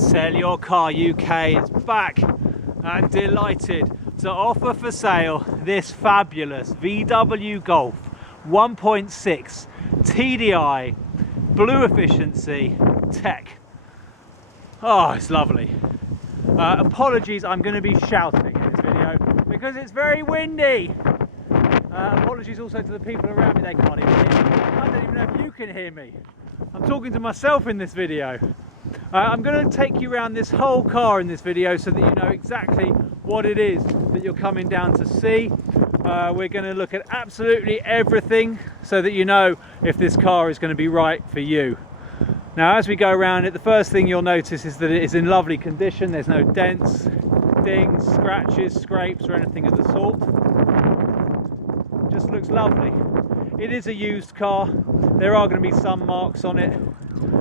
Sell Your Car UK is back and delighted to offer for sale this fabulous VW Golf 1.6 TDI blue efficiency tech. Oh, it's lovely. Apologies, I'm going to be shouting in this video because it's very windy. Apologies also to the people around me, they can't even hear me. I don't even know if you can hear me. I'm talking to myself in this video. I'm going to take you around this whole car in this video so that you know exactly what it is that you're coming down to see. We're going to look at absolutely everything so that you know if this car is going to be right for you. Now, as we go around it, the first thing you'll notice is that it is in lovely condition. There's no dents, dings, scratches, scrapes or anything of the sort. Just looks lovely. It is a used car. There are going to be some marks on it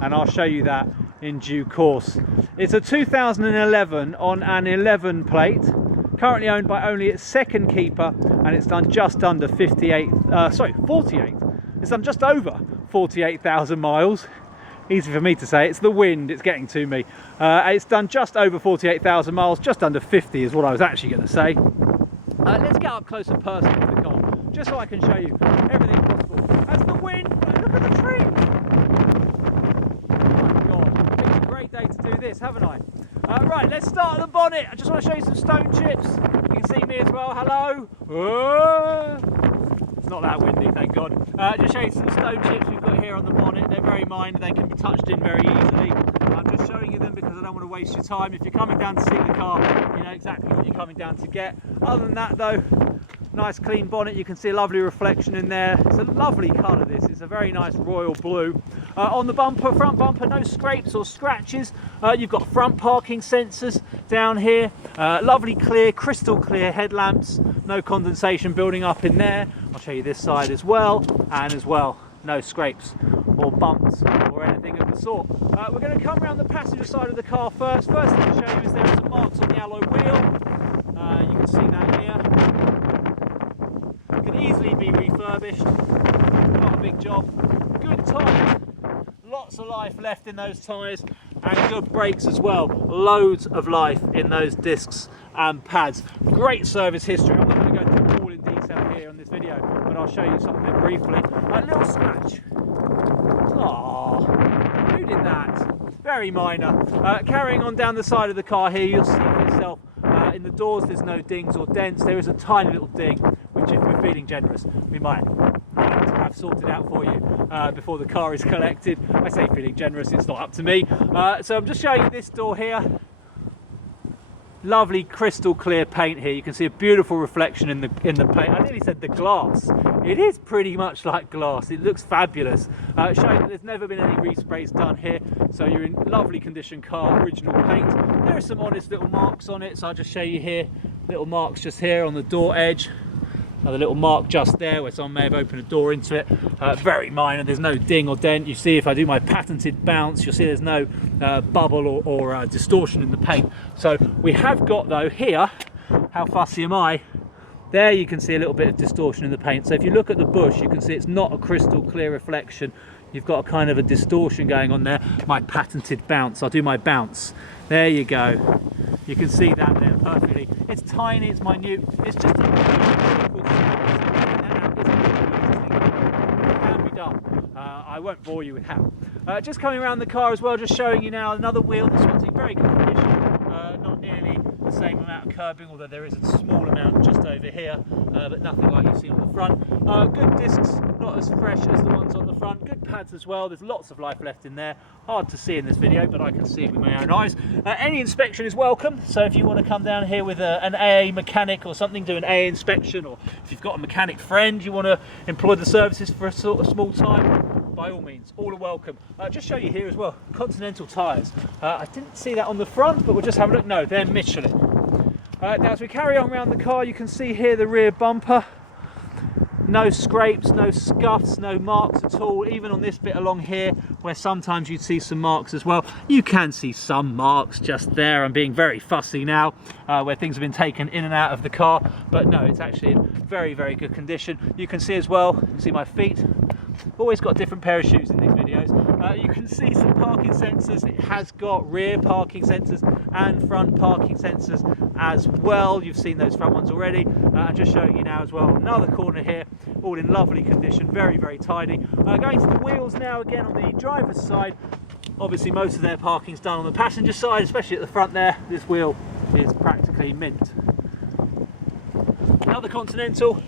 and I'll show you that in due course. It's a 2011 on an 11 plate, currently owned by only its second keeper, and it's done just under 48. It's done just over 48,000 miles. Easy for me to say, it's the wind, it's getting to me. It's done just over 48,000 miles, just under 50 is what I was actually going to say. Let's get up close and personal to the car, just so I can show you everything possible. As the wind, look at the trees! Day to do this, haven't I? Right, let's start at the bonnet. I just want to show you some stone chips. You can see me as well. Hello. It's not that windy, thank God. Just show you some stone chips we've got here on the bonnet. They're very minor, they can be touched in very easily. I'm just showing you them because I don't want to waste your time. If you're coming down to see the car, you know exactly what you're coming down to get. Other than that though, nice clean bonnet. You can see a lovely reflection in there. It's a lovely colour this. It's a very nice royal blue. On the bumper, front bumper, no scrapes or scratches. You've got front parking sensors down here. Lovely clear, crystal clear headlamps. No condensation building up in there. I'll show you this side as well. And as well, no scrapes or bumps or anything of the sort. We're going to come around the passenger side of the car first. First thing to show you is there are some marks on the alloy wheel. You can see that here. Can easily be refurbished. Not a big job. Good tyres. Lots of life left in those tyres, and good brakes as well. Loads of life in those discs and pads. Great service history. I'm not going to go through all in detail here on this video, but I'll show you something briefly. A little scratch. Oh, who did that? Very minor. Carrying on down the side of the car here, you'll see for yourself. In the doors there's no dings or dents. There is a tiny little ding, which if we're feeling generous, we might have sorted out for you before the car is collected. I say feeling generous, it's not up to me. So I'm just showing you this door here. Lovely crystal clear paint here. You can see a beautiful reflection in the paint. I nearly said the glass. It is pretty much like glass. It looks fabulous. Showing that there's never been any resprays done here. So you're in lovely condition car, original paint. There are some honest little marks on it. So I'll just show you here. Little marks just here on the door edge. Another little mark just there where someone may have opened a door into it. Very minor, there's no ding or dent. You see if I do my patented bounce, you'll see there's no bubble or distortion in the paint. So we have got though here, how fussy am I? There you can see a little bit of distortion in the paint. So if you look at the bush, you can see it's not a crystal clear reflection. You've got a kind of a distortion going on there. My patented bounce, I'll do my bounce. There you go. You can see that there perfectly. It's tiny, it's minute, it's just a can be done. I won't bore you with how. Just coming around the car as well, just showing you now another wheel. This one's in very good condition. Not nearly the same amount of curbing, although there is a small amount just over here, but nothing like you see on the front. Good discs, not as fresh as the ones on the front. Good pads as well. There's lots of life left in there. Hard to see in this video, but I can see it with my own eyes. Any inspection is welcome. So if you want to come down here with an AA mechanic or something, do an AA inspection, or if you've got a mechanic friend you want to employ the services for a sort of small time, by all means, all are welcome. Just show you here as well, Continental tyres. I didn't see that on the front, but we'll just have a look. No, they're Michelin. Now as we carry on around the car, you can see here the rear bumper. No scrapes, no scuffs, no marks at all. Even on this bit along here, where sometimes you'd see some marks as well, you can see some marks just there. I'm being very fussy now, where things have been taken in and out of the car, but no, it's actually in very, very good condition. You can see as well, see my feet. Always got a different pair of shoes in these videos. You can see some parking sensors. It has got rear parking sensors and front parking sensors as well. You've seen those front ones already. I'm just showing you now as well. Another corner here, all in lovely condition, very, very tidy. Going to the wheels now, again on the driver's side. Obviously most of their parking's done on the passenger side, especially at the front there. This wheel is practically mint. Another Continental,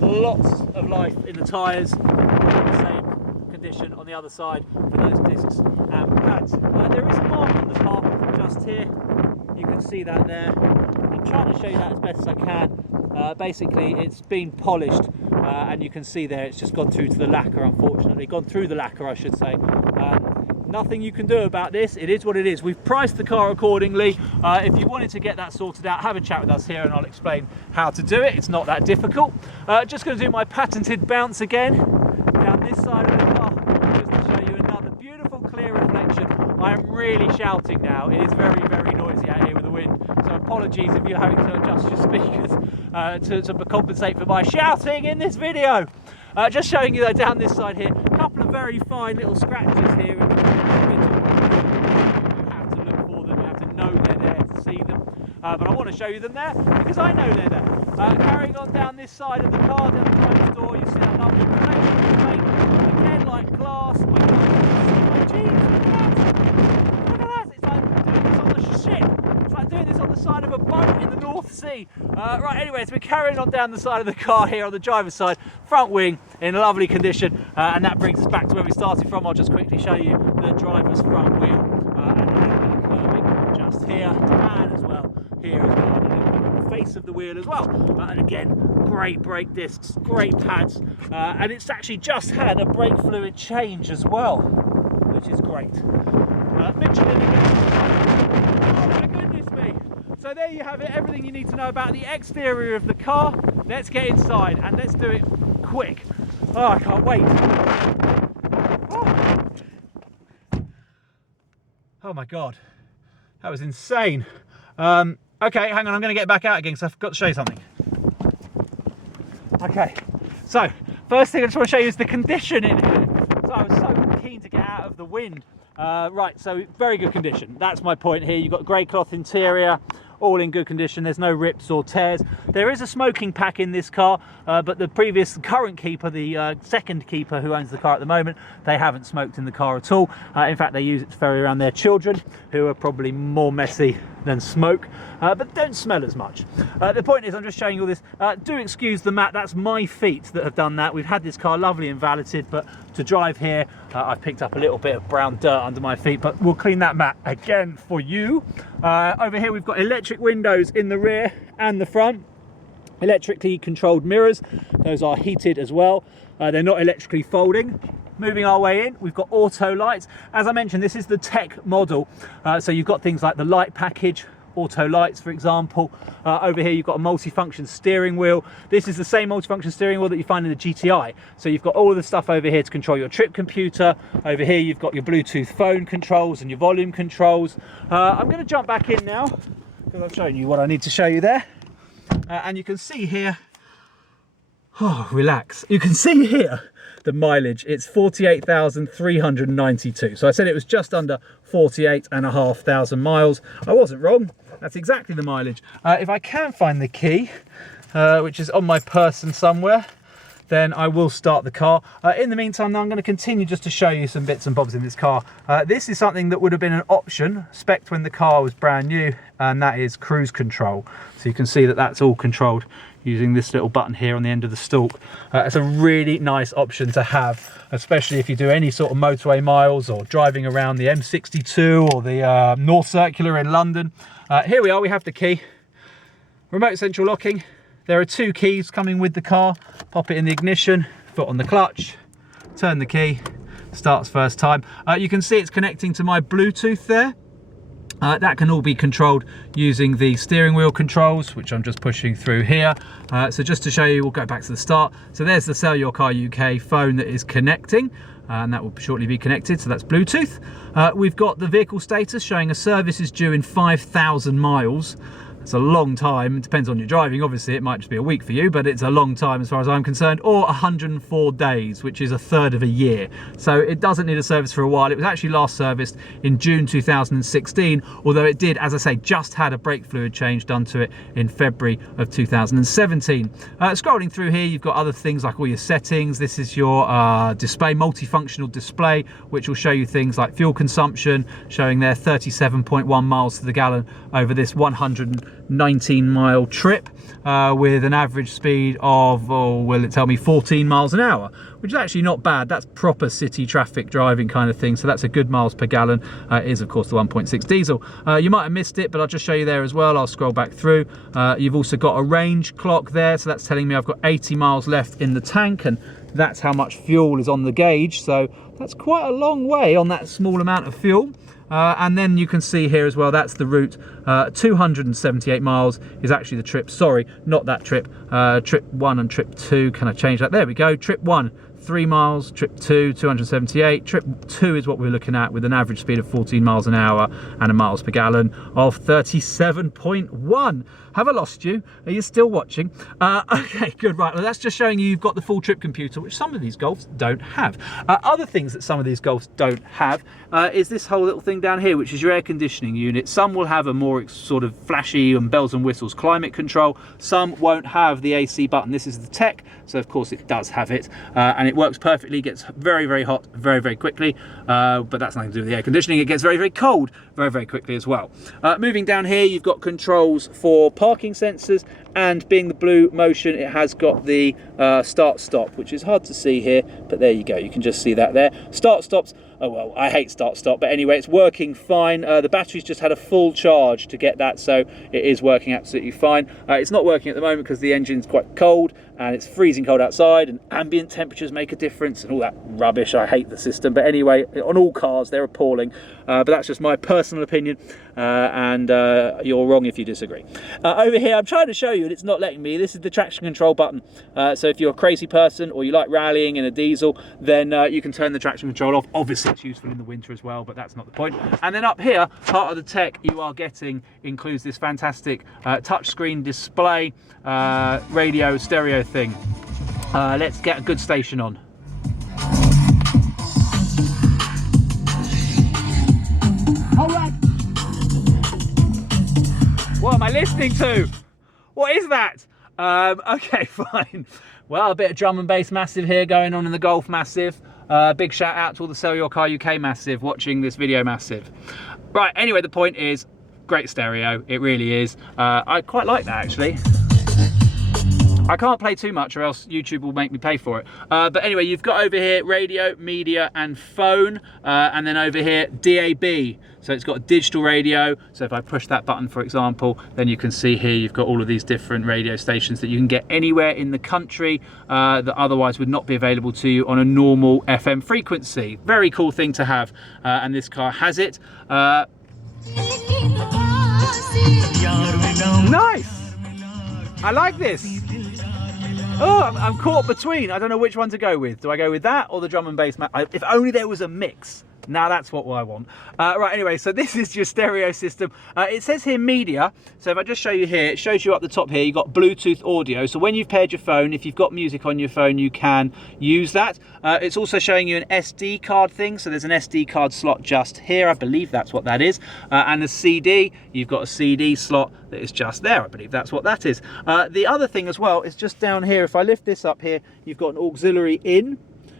lots of life in the tyres, the same condition on the other side for those discs and pads. There is a mark on the car just here, you can see that there. I'm trying to show you that as best as I can. Basically it's been polished and you can see there it's just gone through to the lacquer, unfortunately, gone through the lacquer I should say. Nothing you can do about this, it is what it is. We've priced the car accordingly. If you wanted to get that sorted out, have a chat with us here and I'll explain how to do it. It's not that difficult. Just going to do my patented bounce again down this side of the car, just to show you another beautiful clear reflection. I am really shouting now. It is very, very noisy out here with the wind. So apologies if you're having to adjust your speakers to compensate for my shouting in this video. Just showing you though down this side here, a couple of very fine little scratches here. But I want to show you them there because I know they're there. Carrying on down this side of the car, down the driver's door, you see that lovely reflection. Again, like glass. Oh my jeez, look at that! It's like doing this on the ship. It's like doing this on the side of a boat in the North Sea. Right, anyway, so we're carrying on down the side of the car here on the driver's side. Front wing in lovely condition, and that brings us back to where we started from. I'll just quickly show you the driver's front wheel and a little bit of curving just here and as well. Here as well, and a little bit on the face of the wheel as well. And again, great brake discs, great pads, and it's actually just had a brake fluid change as well, which is great. Michelin again. Oh my goodness me! So there you have it, everything you need to know about the exterior of the car. Let's get inside and let's do it quick. Oh, I can't wait. Oh my god, that was insane. Okay, hang on, I'm going to get back out again because I've got to show you something. Okay, so first thing I just want to show you is the condition in here. So I was so keen to get out of the wind. Right, so very good condition. That's my point here. You've got grey cloth interior, all in good condition. There's no rips or tears. There is a smoking pack in this car, but the current keeper, the second keeper who owns the car at the moment, they haven't smoked in the car at all. In fact, they use it to ferry around their children, who are probably more messy than smoke, but don't smell as much. The point is, I'm just showing you all this. Do excuse the mat, that's my feet that have done that. We've had this car lovely and valeted, but to drive here, I've picked up a little bit of brown dirt under my feet, but we'll clean that mat again for you. Over here, we've got electric windows in the rear and the front. Electrically controlled mirrors, those are heated as well. They're not electrically folding. Moving our way in, we've got auto lights. As I mentioned, this is the tech model. So you've got things like the light package, auto lights, for example. Over here, you've got a multifunction steering wheel. This is the same multifunction steering wheel that you find in the GTI. So you've got all of the stuff over here to control your trip computer. Over here, you've got your Bluetooth phone controls and your volume controls. I'm going to jump back in now because I've shown you what I need to show you there. And you can see here, oh, relax. You can see here the mileage. It's 48,392. So I said it was just under 48,500 miles. I wasn't wrong. That's exactly the mileage. If I can find the key, which is on my person somewhere, then I will start the car. In the meantime, I'm going to continue just to show you some bits and bobs in this car. This is something that would have been an option, spec'd when the car was brand new, and that is cruise control. So you can see that that's all controlled using this little button here on the end of the stalk. It's a really nice option to have, especially if you do any sort of motorway miles or driving around the M62 or the North Circular in London. Here we are, we have the key. Remote central locking. There are two keys coming with the car. Pop it in the ignition, foot on the clutch, turn the key, starts first time. You can see it's connecting to my Bluetooth there. That can all be controlled using the steering wheel controls, which I'm just pushing through here. So just to show you, we'll go back to the start. So there's the SellYourCarUK phone that is connecting, and that will shortly be connected, so that's Bluetooth. We've got the vehicle status showing a service is due in 5,000 miles. It's a long time. It depends on your driving. Obviously, it might just be a week for you, but it's a long time as far as I'm concerned. Or 104 days, which is a third of a year. So it doesn't need a service for a while. It was actually last serviced in June 2016, although it did, as I say, just had a brake fluid change done to it in February of 2017. Scrolling through here, you've got other things like all your settings. This is your display, multifunctional display, which will show you things like fuel consumption, showing there 37.1 miles to the gallon over this 119-mile trip, with an average speed of, oh, will it tell me, 14 miles an hour, which is actually not bad. That's proper city traffic driving kind of thing, so that's a good miles per gallon. It is, of course, the 1.6 diesel. You might have missed it, but I'll just show you there as well. I'll scroll back through. You've also got a range clock there, so that's telling me I've got 80 miles left in the tank, and that's how much fuel is on the gauge, so that's quite a long way on that small amount of fuel. And then you can see here as well, that's the route. 278 miles is actually the trip. Sorry, not that trip. Trip 1 and trip 2. Can I change that? There we go. Trip 1, 3 miles. Trip 2, 278. Trip 2 is what we're looking at, with an average speed of 14 miles an hour and a miles per gallon of 37.1. Have I lost you? Are you still watching? Okay, good. Right, well, that's just showing you you've got the full trip computer, which some of these Golfs don't have. Other things that some of these Golfs don't have is this whole little thing down here, which is your air conditioning unit. Some will have a more sort of flashy and bells and whistles climate control. Some won't have the AC button. This is the Tech, so of course it does have it, and it works perfectly. Gets very, very hot very, very quickly, but that's nothing to do with the air conditioning. It gets very, very cold very, very quickly as well. Moving down here, you've got controls for parking sensors, and being the Bluemotion, it has got the start stop, which is hard to see here, but there you go, you can just see that there. Start stops, oh well, I hate start stop, but anyway, it's working fine. The battery's just had a full charge to get that, so it is working absolutely fine. It's not working at the moment because the engine's quite cold and it's freezing cold outside, and ambient temperatures make a difference and all that rubbish. I hate the system, but anyway, on all cars they're appalling, but that's just my personal opinion, and you're wrong if you disagree. Over here, I'm trying to show you and it's not letting me. This is the traction control button, so if you're a crazy person or you like rallying in a diesel, then you can turn the traction control off. Obviously it's useful in the winter as well, but that's not the point. And then up here, part of the tech you are getting includes this fantastic touchscreen display, radio stereo thing. Let's get a good station on. All right. What am I listening to? What is that? Okay, fine. Well, a bit of drum and bass massive here going on in the Golf massive. Big shout out to all the Sell Your Car UK massive watching this video massive. Right, anyway, the point is, great stereo, it really is. I quite like that actually. I can't play too much or else YouTube will make me pay for it. But anyway, you've got over here radio, media and phone, and then over here DAB. So it's got a digital radio. So if I push that button, for example, then you can see here you've got all of these different radio stations that you can get anywhere in the country that otherwise would not be available to you on a normal FM frequency. Very cool thing to have, and this car has it. Nice! I like this. Oh, I'm caught between. I don't know which one to go with. Do I go with that or the drum and bass? If only there was a mix. Now that's what I want. Right, anyway, so this is your stereo system. It says here media. So if I just show you here, it shows you up the top here, you've got Bluetooth audio. So when you've paired your phone, if you've got music on your phone, you can use that. It's also showing you an SD card thing. So there's an SD card slot just here. I believe that's what that is. And a CD, you've got a CD slot that is just there. I believe that's what that is. The other thing as well is just down here. If I lift this up here, you've got an auxiliary in.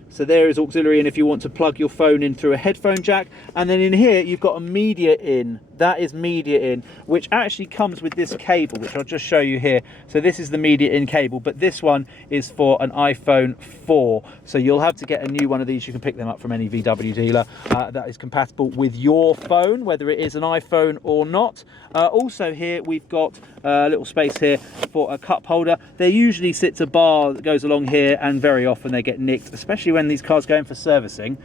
So there is auxiliary in if you want to plug your phone in through a headphone jack. And then in here, you've got a media in. That is media in, which actually comes with this cable, which I'll just show you here. So this is the media in cable, but this one is for an iPhone 4. So you'll have to get a new one of these. You can pick them up from any VW dealer that is compatible with your phone, whether it is an iPhone or not. Also here, we've got a little space here for a cup holder. There usually sits a bar that goes along here, and very often they get nicked, especially when these cars go in for servicing.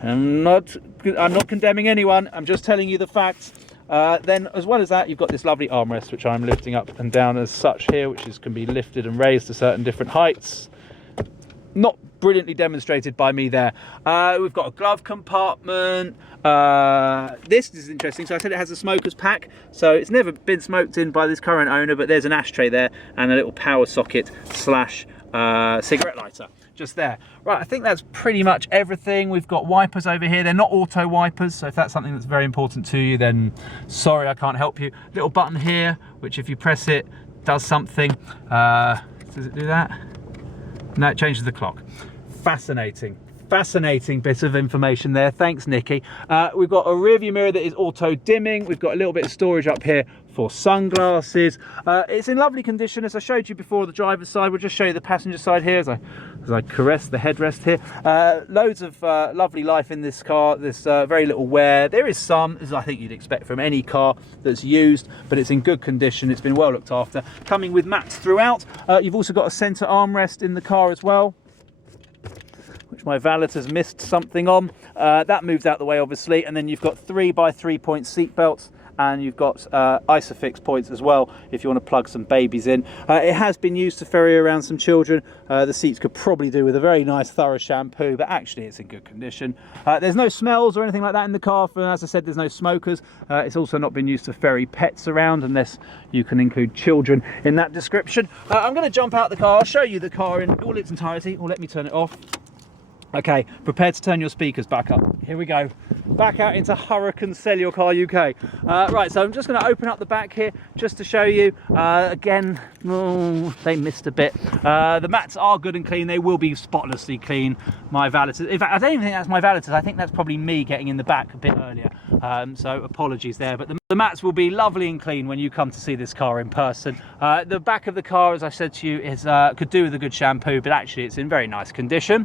I'm not condemning anyone, I'm just telling you the facts. Then as well as that, you've got this lovely armrest, which I'm lifting up and down as such here, which can be lifted and raised to certain different heights. not brilliantly demonstrated by me there. We've got a glove compartment. This is interesting. So I said it has a smoker's pack, so it's never been smoked in by this current owner, but there's an ashtray there and a little power socket slash cigarette lighter just there. Right, I think that's pretty much everything. We've got wipers over here. They're not auto wipers, so if that's something that's very important to you, then sorry, I can't help you. Little button here, which if you press it, does something. Does it do that? No, it changes the clock. Fascinating bit of information there. Thanks, Nikki. We've got a rear view mirror that is auto dimming. We've got a little bit of storage up here for sunglasses. It's in lovely condition, as I showed you before. The driver's side, we'll just show you the passenger side here as I caress the headrest here. Loads of lovely life in this car. There's very little wear. There is some, as I think you'd expect from any car that's used, but it's in good condition. It's been well looked after. Coming with mats throughout. You've also got a centre armrest in the car as well, which my valet has missed something on. That moves out the way, obviously, and then you've got 3x3 point seat belts, and you've got Isofix points as well if you want to plug some babies in. It has been used to ferry around some children. The seats could probably do with a very nice thorough shampoo, but actually it's in good condition. There's no smells or anything like that in the car, and as I said, there's no smokers. It's also not been used to ferry pets around, unless you can include children in that description. I'm going to jump out the car. I'll show you the car in all its entirety, or let me turn it off. Okay, prepare to turn your speakers back up. Here we go. Back out into Hurricane Sell Your Car UK. Right, so I'm just going to open up the back here just to show you. Again, they missed a bit. The mats are good and clean. They will be spotlessly clean. My valet, in fact, I don't even think that's my valet. I think that's probably me getting in the back a bit earlier. So apologies there. But the mats will be lovely and clean when you come to see this car in person. The back of the car, as I said to you, is could do with a good shampoo, but actually it's in very nice condition.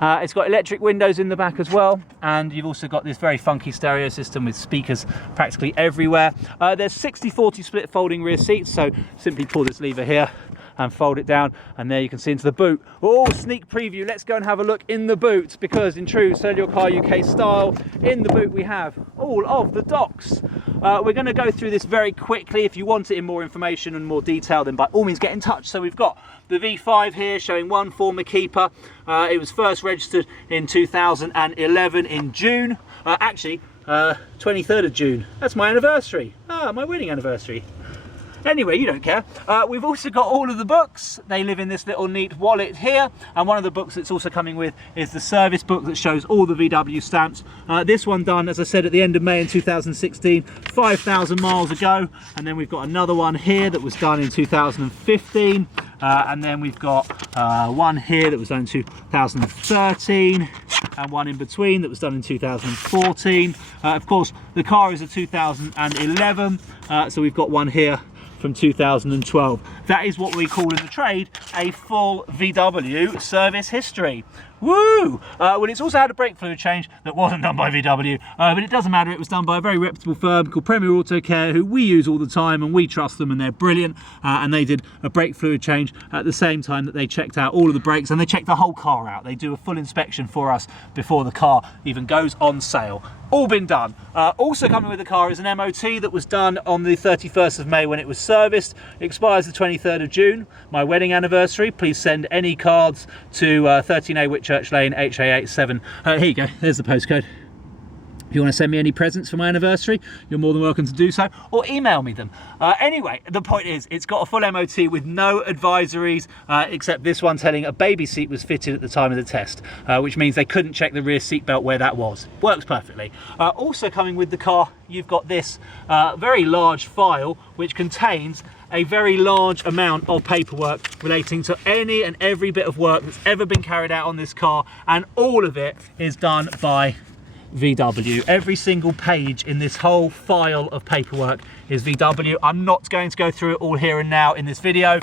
It's got electric windows in the back as well, and you've also got this very funky stereo system with speakers practically everywhere. There's 60/40 split folding rear seats, so simply pull this lever here and fold it down, and there you can see into the boot. Oh, sneak preview. Let's go and have a look in the boot, because in true Sell Your Car UK style, in the boot we have all of the docks. We're going to go through this very quickly. If you want it in more information and more detail, then by all means get in touch. So we've got the V5 here showing one former keeper. It was first registered in 2011 in June. Actually, 23rd of June. That's my anniversary. My wedding anniversary. Anyway, you don't care. We've also got all of the books. They live in this little neat wallet here, and one of the books that's also coming with is the service book that shows all the VW stamps. This one done, as I said, at the end of May in 2016, 5,000 miles ago, and then we've got another one here that was done in 2015, and then we've got one here that was done in 2013, and one in between that was done in 2014. Of course, the car is a 2011, so we've got one here from 2012. That is what we call in the trade a full VW service history. Woo! Well, it's also had a brake fluid change that wasn't done by VW, but it doesn't matter. It was done by a very reputable firm called Premier Auto Care, who we use all the time, and we trust them, and they're brilliant. And they did a brake fluid change at the same time that they checked out all of the brakes, and they checked the whole car out. They do a full inspection for us before the car even goes on sale. All been done. Also coming with the car is an MOT that was done on the 31st of May when it was serviced. It expires the 23rd of June, my wedding anniversary. Please send any cards to 13A Whitchurch Lane, HA87. Here you go, there's the postcode. If you want to send me any presents for my anniversary, you're more than welcome to do so, or email me them. Anyway, the point is, it's got a full MOT with no advisories, except this one telling a baby seat was fitted at the time of the test, which means they couldn't check the rear seat belt where that was. Works perfectly. Also coming with the car, you've got this very large file, which contains a very large amount of paperwork relating to any and every bit of work that's ever been carried out on this car, and all of it is done by VW. Every single page in this whole file of paperwork is VW. I'm not going to go through it all here and now in this video,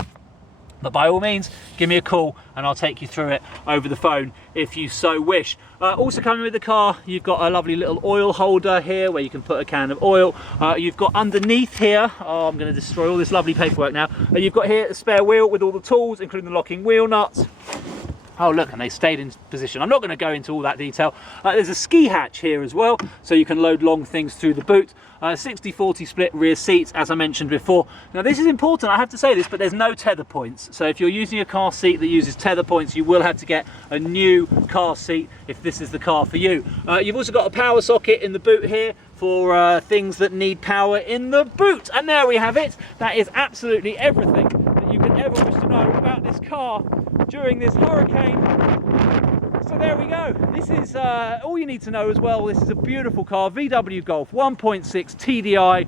but by all means give me a call and I'll take you through it over the phone if you so wish. Also coming with the car, you've got a lovely little oil holder here where you can put a can of oil. You've got underneath here, oh, I'm going to destroy all this lovely paperwork now. You've got here a spare wheel with all the tools, including the locking wheel nuts. Oh look, and they stayed in position. I'm not going to go into all that detail. There's a ski hatch here as well, so you can load long things through the boot. 60-40 split rear seats, as I mentioned before. Now this is important, I have to say this, but there's no tether points. So if you're using a car seat that uses tether points, you will have to get a new car seat if this is the car for you. You've also got a power socket in the boot here for things that need power in the boot. And there we have it. That is absolutely everything that you could ever wish to know about this car during this hurricane. So there we go. This is all you need to know as well. This is a beautiful car, VW Golf 1.6 TDI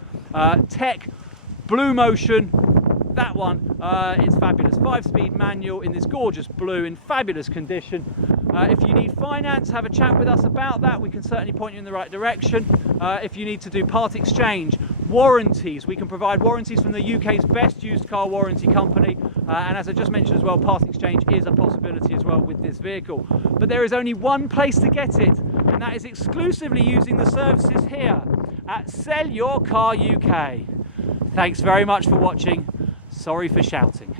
Tech Bluemotion. That one is fabulous. 5-speed manual in this gorgeous blue in fabulous condition. If you need finance, have a chat with us about that. We can certainly point you in the right direction. If you need to do part exchange, warranties, we can provide warranties from the UK's best used car warranty company. And as I just mentioned as well, part exchange is a possibility as well with this vehicle. But there is only one place to get it, and that is exclusively using the services here at SellYourCarUK. Thanks very much for watching. Sorry for shouting.